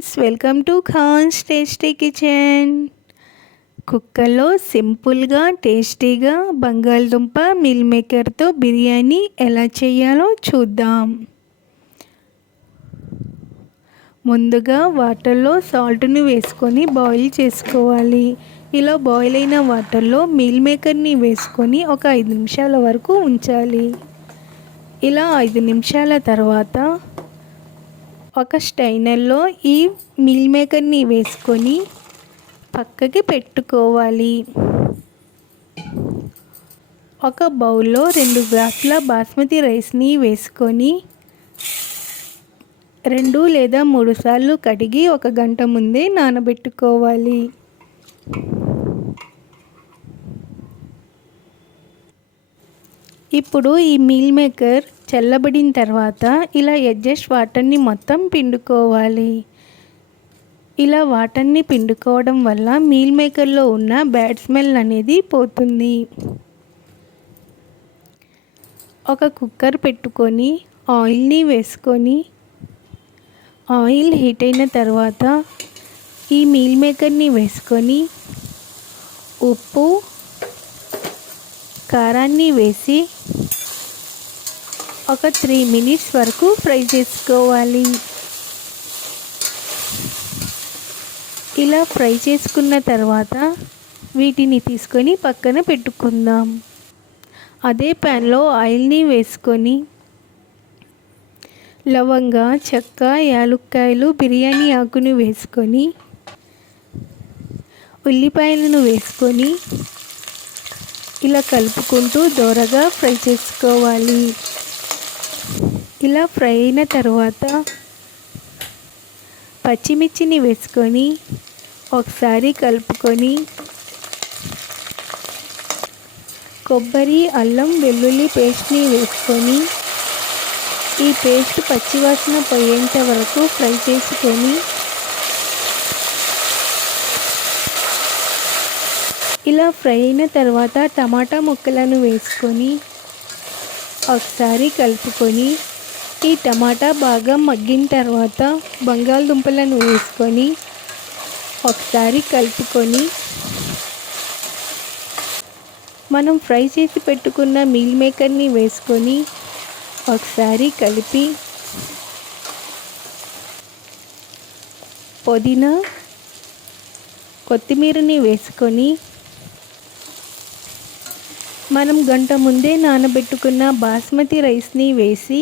Friends, welcome to Khan's tasty kitchen. కుక్కర్లో సింపుల్గా టేస్టీగా బంగాళదుంప మీల్ మేకర్తో బిర్యానీ ఎలా చేయాలో చూద్దాం. ముందుగా వాటర్లో సాల్ట్ని వేసుకొని బాయిల్ చేసుకోవాలి. ఇలా బాయిల్ అయిన వాటర్లో మీల్ మేకర్ని వేసుకొని ఒక 5 నిమిషాల వరకు ఉంచాలి. ఇలా 5 నిమిషాల తర్వాత ఒక స్టైనర్లో ఈ మీల్ మేకర్ని వేసుకొని పక్కకి పెట్టుకోవాలి. ఒక బౌల్లో 2 గ్లాసుల బాస్మతి రైస్ని వేసుకొని 2 లేదా 3 సార్లు కడిగి 1 గంట ముందే నానబెట్టుకోవాలి. ఇప్పుడు ఈ మీల్ మేకర్ చల్లబడిన తర్వాత ఇలా ఎడ్జెస్ వాటర్ని మొత్తం పిండుకోవాలి. ఇలా వాటర్ని పిండుకోవడం వల్ల మీల్ మేకర్లో ఉన్న బ్యాడ్ స్మెల్ అనేది పోతుంది. ఒక కుక్కర్ పెట్టుకొని ఆయిల్ని వేసుకొని ఆయిల్ హీట్ అయిన తర్వాత ఈ మీల్ మేకర్ని వేసుకొని ఉప్పు కారాన్ని వేసి ఒక 3 మినిట్స్ వరకు ఫ్రై చేసుకోవాలి. ఇలా ఫ్రై చేసుకున్న తర్వాత వీటిని తీసుకొని పక్కన పెట్టుకుందాం. అదే ప్యాన్లో ఆయిల్ని వేసుకొని లవంగ, చెక్క, యాలుక్కాయలు, బిర్యానీ ఆకును వేసుకొని ఉల్లిపాయలను వేసుకొని ఇలా కలుపుకుంటూ దోరగా ఫ్రై చేసుకోవాలి. ఇలా ఫ్రై అయిన తర్వాత పచ్చిమిర్చిని వేసుకొని ఒకసారి కలుపుకొని కొబ్బరి, అల్లం, వెల్లుల్లి పేస్ట్ని వేసుకొని ఈ పేస్ట్ పచ్చివాసన పోయేంత వరకు ఫ్రై చేసుకొని ఇలా ఫ్రై అయిన తర్వాత టమాటా ముక్కలను వేసుకొని ఒకసారి కలుపుకొని ఈ టమాటా బాగా మగ్గిన తర్వాత బంగాళదుంపలను వేసుకొని ఒకసారి కలుపుకొని మనం ఫ్రై చేసి పెట్టుకున్న మీల్ మేకర్ని వేసుకొని ఒకసారి కలిపి పుదీనా, కొత్తిమీరని వేసుకొని మనం గంట ముందే నానబెట్టుకున్న బాస్మతి రైస్ని వేసి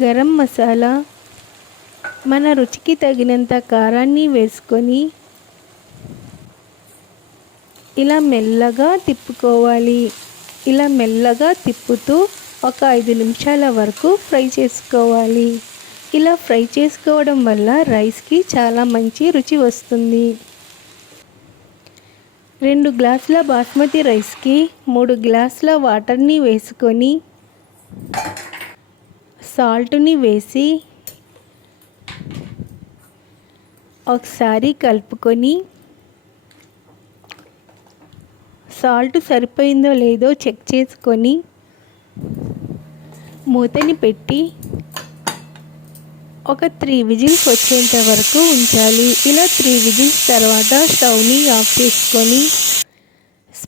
గరం మసాలా, మన రుచికి తగినంత కారాన్ని వేసుకొని ఇలా మెల్లగా తిప్పుకోవాలి. ఇలా మెల్లగా తిప్పుతూ ఒక 5 నిమిషాల వరకు ఫ్రై చేసుకోవాలి. ఇలా ఫ్రై చేసుకోవడం వల్ల రైస్కి చాలా మంచి రుచి వస్తుంది. 2 గ్లాసుల బాస్మతి రైస్కి 3 గ్లాసుల వాటర్ని వేసుకొని సాల్ట్ని వేసి ఒకసారి కలుపుకొని సాల్ట్ సరిపోయిందో లేదో చెక్ చేసుకొని మూతని పెట్టి ఒక 3 విజిల్స్ వచ్చేంత వరకు ఉంచాలి. ఇలా 3 విజిల్స్ తర్వాత స్టవ్ని ఆఫ్ చేసుకొని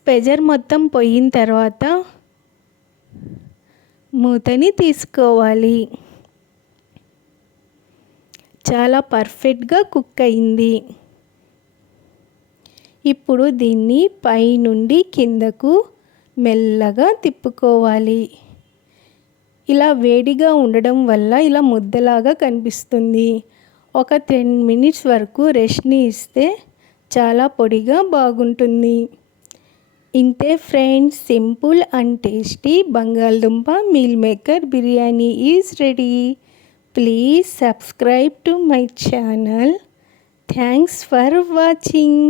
ప్రెషర్ మొత్తం పోయిన తర్వాత మూతని తీసుకోవాలి. చాలా పర్ఫెక్ట్గా కుక్ అయింది. ఇప్పుడు దీన్ని పై నుండి కిందకు మెల్లగా తిప్పుకోవాలి. ఇలా వేడిగా ఉండడం వల్ల ఇలా ముద్దలాగా కనిపిస్తుంది. ఒక 10 మినిట్స్ వరకు రెస్ట్ని ఇస్తే చాలా పొడిగా బాగుంటుంది. ఇంతే ఫ్రెండ్స్, సింపుల్ అండ్ టేస్టీ బంగాళదుంప meal maker biryani is ready. Please subscribe to my channel. Thanks for watching.